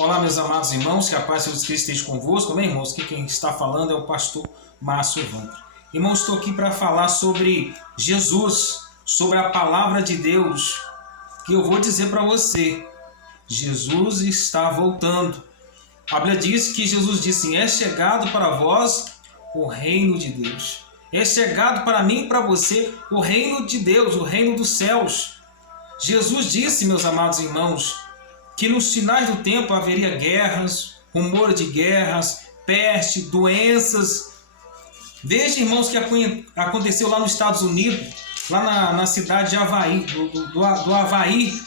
Olá, meus amados irmãos, que a paz de Jesus Cristo esteja convosco. Amém, irmãos? Aqui quem está falando é o pastor Márcio Evandro. Irmãos, estou aqui para falar sobre Jesus, sobre a palavra de Deus, que eu vou dizer para você. Jesus está voltando. A Bíblia diz que Jesus disse: é chegado para vós o reino de Deus. É chegado para mim e para você o reino de Deus, o reino dos céus. Jesus disse, meus amados irmãos, que nos finais do tempo haveria guerras, rumor de guerras, peste, doenças. Veja, irmãos, que aconteceu lá nos Estados Unidos, lá na cidade de Havaí, do Havaí.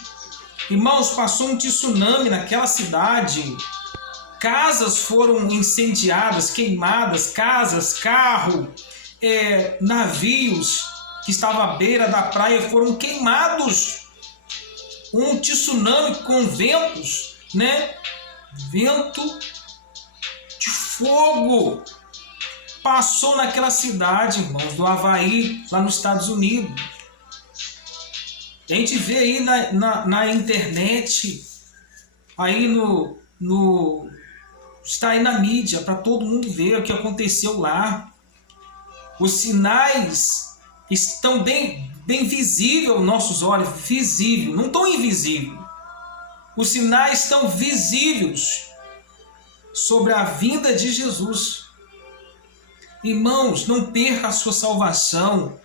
Irmãos, passou um tsunami naquela cidade. Casas foram incendiadas, queimadas, casas, carro, navios que estavam à beira da praia foram queimados. Um tsunami com ventos, Vento de fogo passou naquela cidade, irmãos, do Havaí, lá nos Estados Unidos. A gente vê aí na internet, aí está aí na mídia, para todo mundo ver o que aconteceu lá. Os sinais estão bem visíveis aos nossos olhos, visível, não tão invisível. Os sinais estão visíveis sobre a vinda de Jesus. Irmãos, não perca a sua salvação.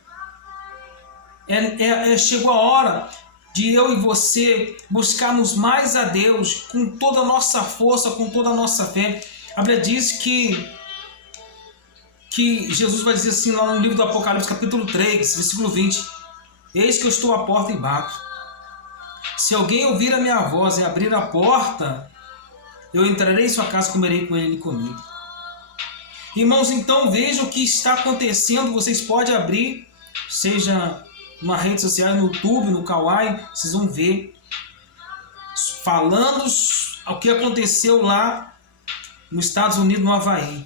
Chegou a hora de eu e você buscarmos mais a Deus com toda a nossa força, com toda a nossa fé. A Bíblia diz que Jesus vai dizer assim lá no livro do Apocalipse, capítulo 3, versículo 20: eis que eu estou à porta e bato. Se alguém ouvir a minha voz e abrir a porta, eu entrarei em sua casa e comerei com ele e comigo. Irmãos, então vejam o que está acontecendo. Vocês podem abrir, seja numa rede social, no YouTube, no Kawaii, vocês vão ver falando o que aconteceu lá nos Estados Unidos, no Havaí.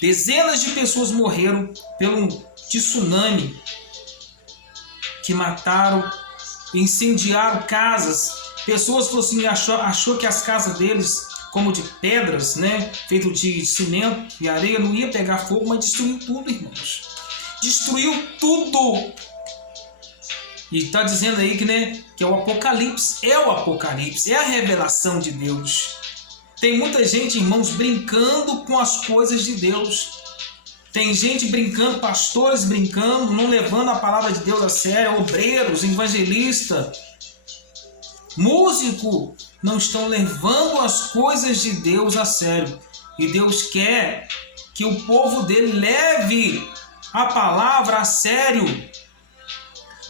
Dezenas de pessoas morreram pelo tsunami que mataram, incendiaram casas. Pessoas falaram assim, achou que as casas deles, como de pedras, feito de cimento e areia, não ia pegar fogo, mas destruiu tudo, irmãos. Destruiu tudo. E está dizendo aí que é o Apocalipse. É o Apocalipse, é a revelação de Deus. Tem muita gente, irmãos, brincando com as coisas de Deus. Tem gente brincando, pastores brincando, não levando a palavra de Deus a sério, obreiros, evangelistas, músicos, não estão levando as coisas de Deus a sério. E Deus quer que o povo dele leve a palavra a sério.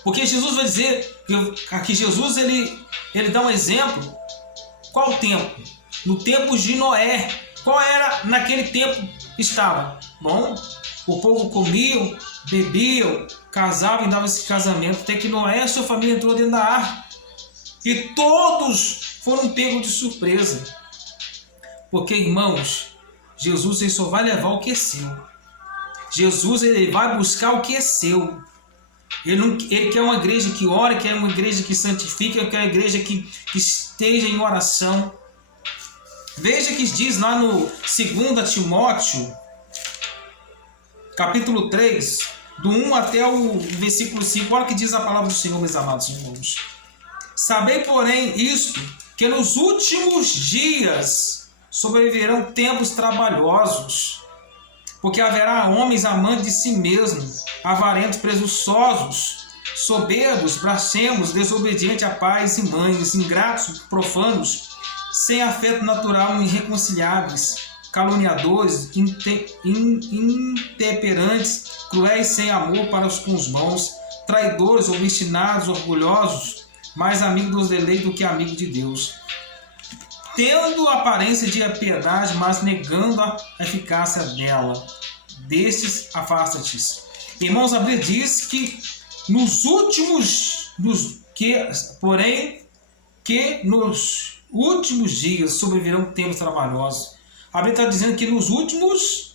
Porque Jesus vai dizer, aqui Jesus ele dá um exemplo. Qual tempo? No tempo de Noé. Qual era naquele tempo? Estava bom, o povo comia, bebia, casava e dava esse casamento, até que Noé e sua família entrou dentro da arca. E todos foram pegos de surpresa. Porque, irmãos, Jesus ele só vai levar o que é seu. Jesus ele vai buscar o que é seu. Ele quer uma igreja que ora, quer uma igreja que santifica, quer uma igreja que esteja em oração. Veja que diz lá no 2 Timóteo, capítulo 3, do 1 até o versículo 5. Olha o que diz a palavra do Senhor, meus amados irmãos. Sabei, porém, isto, que nos últimos dias sobreviverão tempos trabalhosos, porque haverá homens amantes de si mesmos, avarentos, presunçosos, soberbos, blasfemos, desobedientes a pais e mães, ingratos, profanos, sem afeto natural, irreconciliáveis, caluniadores, intemperantes, cruéis, sem amor para com os bons, traidores, obstinados, orgulhosos, mais amigos dos deleitos do que amigos de Deus, tendo aparência de piedade, mas negando a eficácia dela. Destes afasta-te. Irmãos, a Bíblia diz que nos últimos dias sobrevirão tempos trabalhosos. A Bíblia está dizendo que nos últimos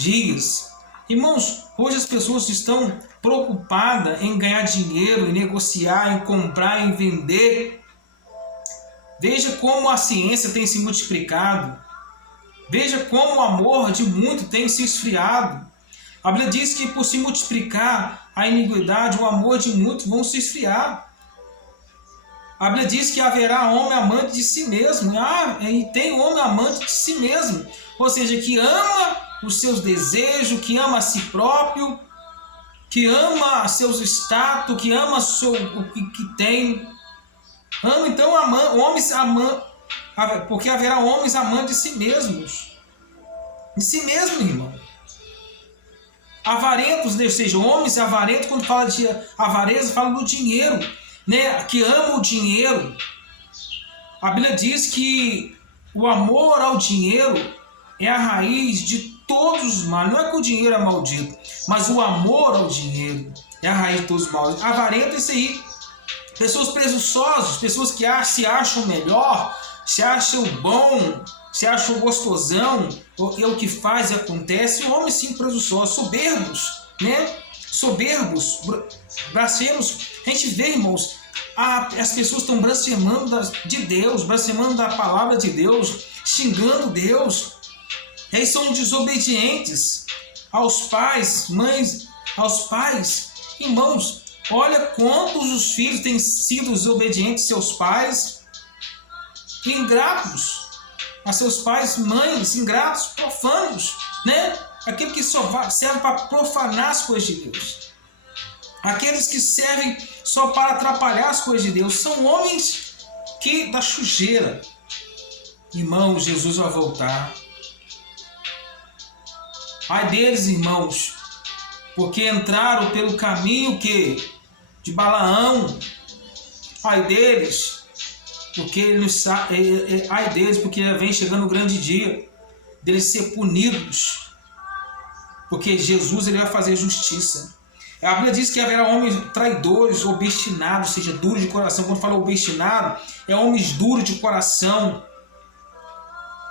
dias. Irmãos, hoje as pessoas estão preocupadas em ganhar dinheiro, em negociar, em comprar, em vender. Veja como a ciência tem se multiplicado. Veja como o amor de muito tem se esfriado. A Bíblia diz que por se multiplicar a iniquidade, o amor de muitos vão se esfriar. A Bíblia diz que haverá homem amante de si mesmo. E tem homem amante de si mesmo. Ou seja, que ama os seus desejos, que ama a si próprio, que ama seus status, que ama o que tem. Ama então homens amantes, porque haverá homens amantes de si mesmos. De si mesmo, irmão. Avarentos, ou seja, homens avarentos, quando fala de avareza, fala do dinheiro, né? Que ama o dinheiro. A Bíblia diz que o amor ao dinheiro é a raiz de todos os males. Não é que o dinheiro é maldito, mas o amor ao dinheiro é a raiz de todos os males. Avarento é isso aí. Pessoas presunçosas, pessoas que se acham melhor, se acham bom, se acham gostosão, é o que faz e acontece. Homens sim presunçosos, soberbos, né? Soberbos, blasfemos. A gente vê, irmãos, as pessoas estão blasfemando de Deus, blasfemando da palavra de Deus, xingando Deus. Eles são desobedientes aos pais, mães, aos pais, irmãos. Olha quantos os filhos têm sido desobedientes a seus pais, ingratos a seus pais, mães, ingratos, profanos, né? Aquele que só serve para profanar as coisas de Deus. Aqueles que servem só para atrapalhar as coisas de Deus. São homens que da sujeira. Irmãos, Jesus vai voltar. Ai deles, irmãos, porque entraram pelo caminho de Balaão. Ai deles, porque ai deles, porque vem chegando o grande dia deles ser punidos, porque Jesus ele vai fazer justiça. A Bíblia diz que haverá homens traidores, obstinados, ou seja, duros de coração. Quando fala obstinado, é homens duros de coração,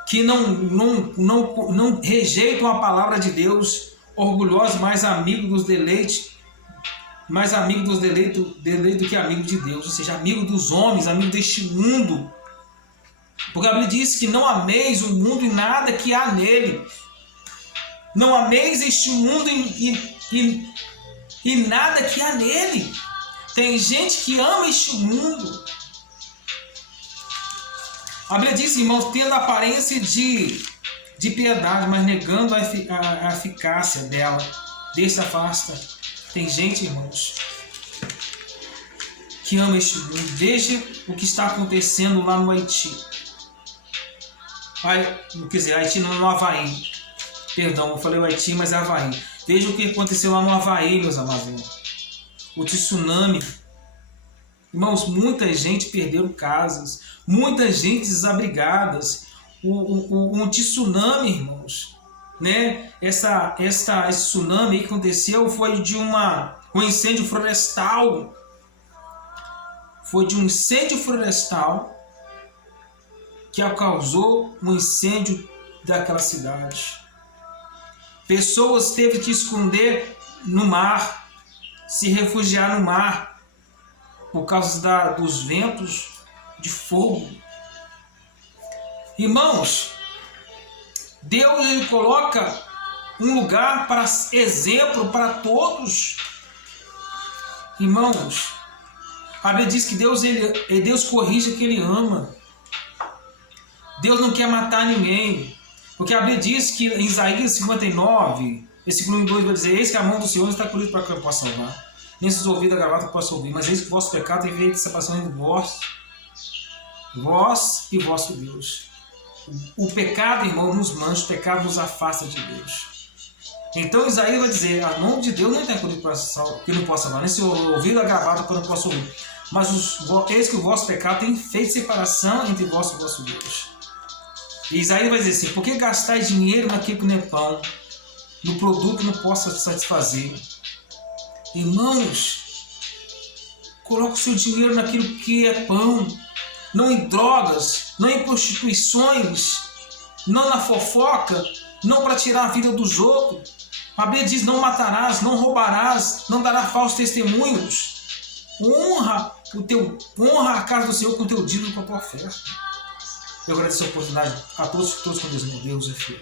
que não rejeitam a palavra de Deus, orgulhosos, mais amigos dos deleites, mais amigo dos deleites do que amigo de Deus, ou seja, amigo dos homens, amigo deste mundo. Porque a Bíblia diz que não ameis o mundo e nada que há nele. Não ameis este mundo e nada que há nele. Tem gente que ama este mundo. A Bíblia diz, irmãos, tendo a aparência de piedade, mas negando a eficácia dela. Desse afasta. Tem gente, irmãos, que ama este mundo. Veja o que está acontecendo lá no Haiti. Quer dizer, Haiti não, no Havaí. Perdão, eu falei o Haiti, mas é Havaí. Veja o que aconteceu lá no Havaí, meus amados. O tsunami. Irmãos, muita gente perdeu casas. Muita gente desabrigadas. Um tsunami, irmãos. Né? Esse tsunami que aconteceu foi de um incêndio florestal. Foi de um incêndio florestal que causou um incêndio daquela cidade. Pessoas teve que esconder no mar, se refugiar no mar por causa dos ventos de fogo. Irmãos, Deus ele coloca um lugar para exemplo para todos. Irmãos, a Bíblia diz que Deus corrige quem Ele ama. Deus não quer matar ninguém. Porque a Bíblia diz que em Isaías 59, versículo 2 vai dizer: eis que a mão do Senhor não está colhida para que eu possa salvar, nem seus ouvidos agravados que eu possa ouvir, mas eis que o vosso pecado tem feito separação entre vós e vosso Deus. O pecado, irmão, nos mancha, o pecado nos afasta de Deus. Então Isaías vai dizer: a mão de Deus não está colhida para que eu não possa salvar, nem seu ouvido agravado que eu não possa ouvir, mas eis que o vosso pecado tem feito separação entre vós e vosso Deus. E Isaías vai dizer assim: por que gastar dinheiro naquilo que não é pão, no produto que não possa satisfazer? Irmãos, coloque o seu dinheiro naquilo que é pão, não em drogas, não em prostituições, não na fofoca, não para tirar a vida dos outros. A Bíblia diz: não matarás, não roubarás, não darás falsos testemunhos. Honra a casa do Senhor com o teu dízimo e com a tua oferta. Eu agradeço a oportunidade a todos com Deus, meu Deus é fiel.